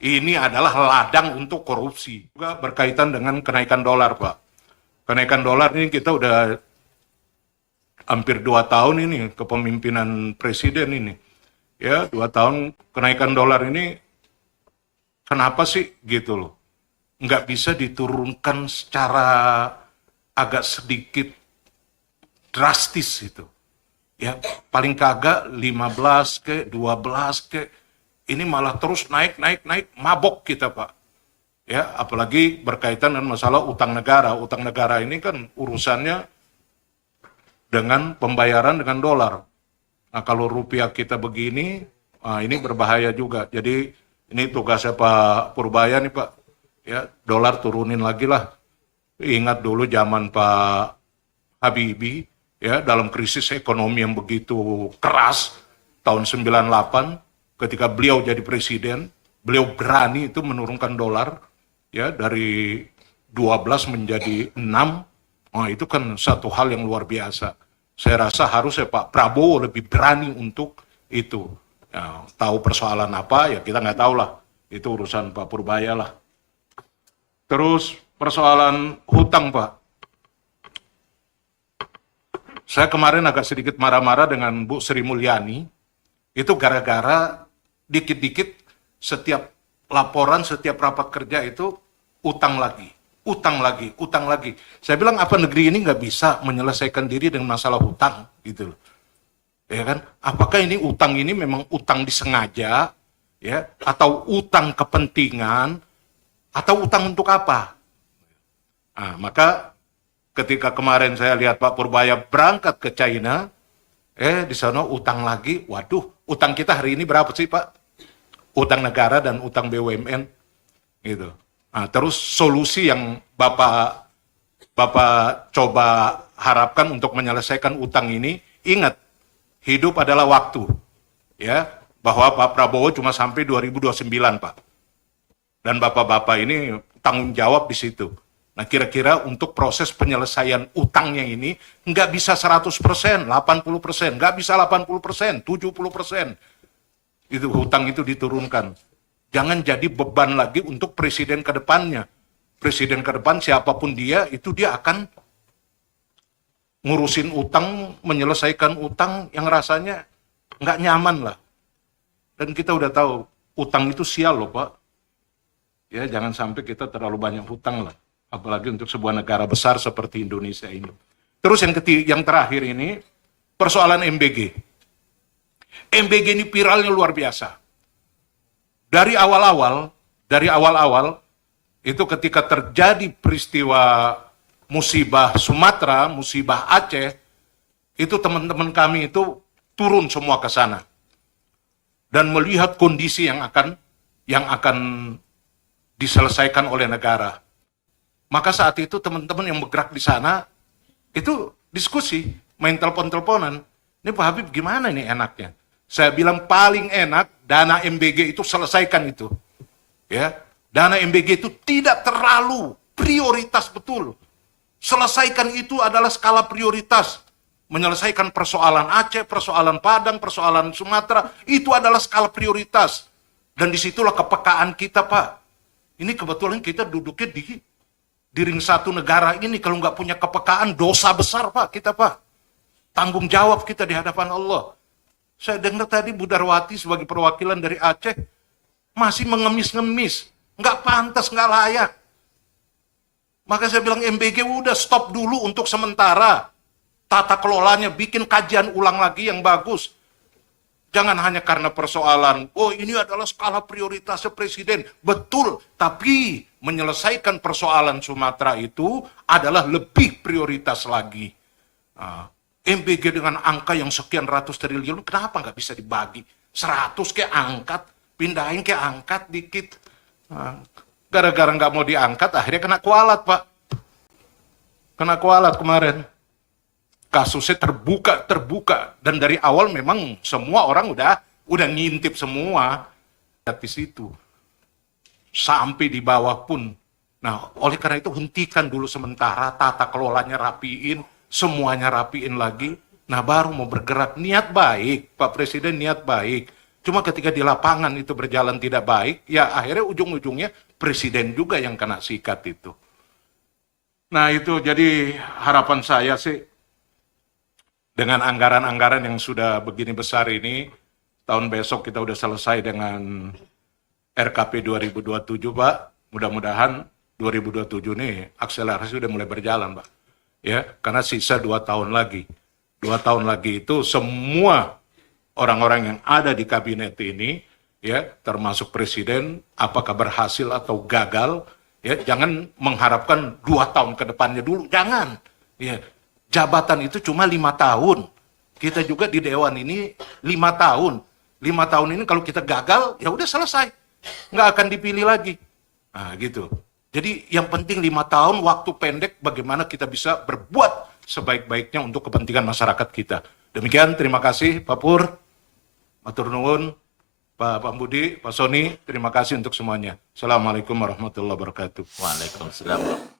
Ini adalah ladang untuk korupsi. Juga berkaitan dengan kenaikan dolar, Pak. Kenaikan dolar ini kita udah hampir 2 tahun ini kepemimpinan presiden ini. Ya, 2 tahun kenaikan dolar ini kenapa sih gitu loh? Nggak bisa diturunkan secara agak sedikit drastis itu. Ya, paling kagak 15 ke 12 ke ini malah terus naik, mabok kita, Pak. Ya, apalagi berkaitan dengan masalah utang negara. Utang negara ini kan urusannya dengan pembayaran dengan dolar. Nah, kalau rupiah kita begini, ini berbahaya juga. Jadi ini tugasnya Pak Purbaya nih, Pak. Ya, dolar turunin lagi lah. Ingat dulu zaman Pak Habibie, ya, dalam krisis ekonomi yang begitu keras tahun 98, ketika beliau jadi presiden, beliau berani itu menurunkan dolar, ya, dari 12 menjadi 6. Nah, itu kan satu hal yang luar biasa. Saya rasa harusnya Pak Prabowo lebih berani untuk itu. Ya, tahu persoalan apa, ya kita nggak tahu lah. Itu urusan Pak Purbaya lah. Terus persoalan hutang, Pak. Saya kemarin agak sedikit marah-marah dengan Bu Sri Mulyani. Itu gara-gara dikit-dikit setiap laporan, setiap rapat kerja itu utang lagi. Utang lagi, utang lagi. Saya bilang apa negeri ini nggak bisa menyelesaikan diri dengan masalah hutang, gitu loh. Ya kan? Apakah ini utang ini memang utang disengaja, ya, atau utang kepentingan, atau utang untuk apa? Nah, maka ketika kemarin saya lihat Pak Purbaya berangkat ke China, di sana utang lagi. Waduh, utang kita hari ini berapa sih, Pak? Utang negara dan utang BUMN, gitu. Nah, terus solusi yang Bapak coba harapkan untuk menyelesaikan utang ini, ingat, hidup adalah waktu. Ya, bahwa Pak Prabowo cuma sampai 2029, Pak. Dan Bapak-Bapak ini tanggung jawab di situ. Nah, kira-kira untuk proses penyelesaian utangnya ini nggak bisa 100%, 80%, nggak bisa 80%, 70%. Itu hutang itu diturunkan. Jangan jadi beban lagi untuk presiden ke depannya. Presiden ke depan siapapun dia, itu dia akan ngurusin utang, menyelesaikan utang yang rasanya nggak nyaman lah. Dan kita udah tahu, utang itu sial loh, Pak. Ya, jangan sampai kita terlalu banyak hutang lah. Apalagi untuk sebuah negara besar seperti Indonesia ini. Terus yang terakhir ini, persoalan MBG. MBG ini viralnya luar biasa. Dari awal-awal, itu ketika terjadi peristiwa musibah Sumatera, musibah Aceh, itu teman-teman kami itu turun semua ke sana. Dan melihat kondisi yang akan diselesaikan oleh negara. Maka saat itu teman-teman yang bergerak di sana, itu diskusi, main telepon-teleponan. Ini Pak Habib gimana nih enaknya? Saya bilang paling enak dana MBG itu selesaikan itu. Ya, dana MBG itu tidak terlalu prioritas betul. Selesaikan itu adalah skala prioritas. Menyelesaikan persoalan Aceh, persoalan Padang, persoalan Sumatera, itu adalah skala prioritas. Dan disitulah kepekaan kita, Pak. Ini kebetulan kita duduknya di ring satu negara ini. Kalau nggak punya kepekaan, dosa besar, Pak, kita, Pak. Tanggung jawab kita di hadapan Allah. Saya dengar tadi Bu Darwati sebagai perwakilan dari Aceh masih mengemis-ngemis. Nggak pantas, nggak layak. Maka saya bilang MBG udah stop dulu untuk sementara. Tata kelolanya, bikin kajian ulang lagi yang bagus. Jangan hanya karena persoalan, oh ini adalah skala prioritasnya presiden. Betul, tapi menyelesaikan persoalan Sumatera itu adalah lebih prioritas lagi. MBG dengan angka yang sekian ratus triliun, kenapa nggak bisa dibagi? 100 kayak angkat, pindahin kayak angkat dikit. Gara-gara nggak mau diangkat, akhirnya kena kualat, Pak. Kena kualat kemarin. Kasusnya terbuka. Dan dari awal memang semua orang udah ngintip semua. Di situ. Sampai di bawah pun. Nah, oleh karena itu hentikan dulu sementara, tata kelolanya rapiin, semuanya rapiin lagi. Nah, baru mau bergerak. Niat baik, Pak Presiden niat baik. Cuma ketika di lapangan itu berjalan tidak baik, ya akhirnya ujung-ujungnya presiden juga yang kena sikat itu. Nah itu jadi harapan saya sih, dengan anggaran-anggaran yang sudah begini besar ini, tahun besok kita udah selesai dengan RKP 2027, Pak. Mudah-mudahan 2027 nih akselerasi udah mulai berjalan, Pak. Ya, karena sisa 2 tahun lagi. 2 tahun lagi itu semua orang-orang yang ada di kabinet ini, ya, termasuk presiden, apakah berhasil atau gagal, ya, jangan mengharapkan 2 tahun ke depannya dulu, jangan. Ya, jabatan itu cuma 5 tahun. Kita juga di Dewan ini 5 tahun. 5 tahun ini kalau kita gagal, ya udah selesai. Nggak akan dipilih lagi. Nah, gitu. Jadi yang penting 5 tahun, waktu pendek, bagaimana kita bisa berbuat sebaik-baiknya untuk kepentingan masyarakat kita. Demikian, terima kasih Pak Pur, matur nuwun, Pak Budi, Pak Soni, terima kasih untuk semuanya. Assalamualaikum warahmatullahi wabarakatuh. Waalaikumsalam.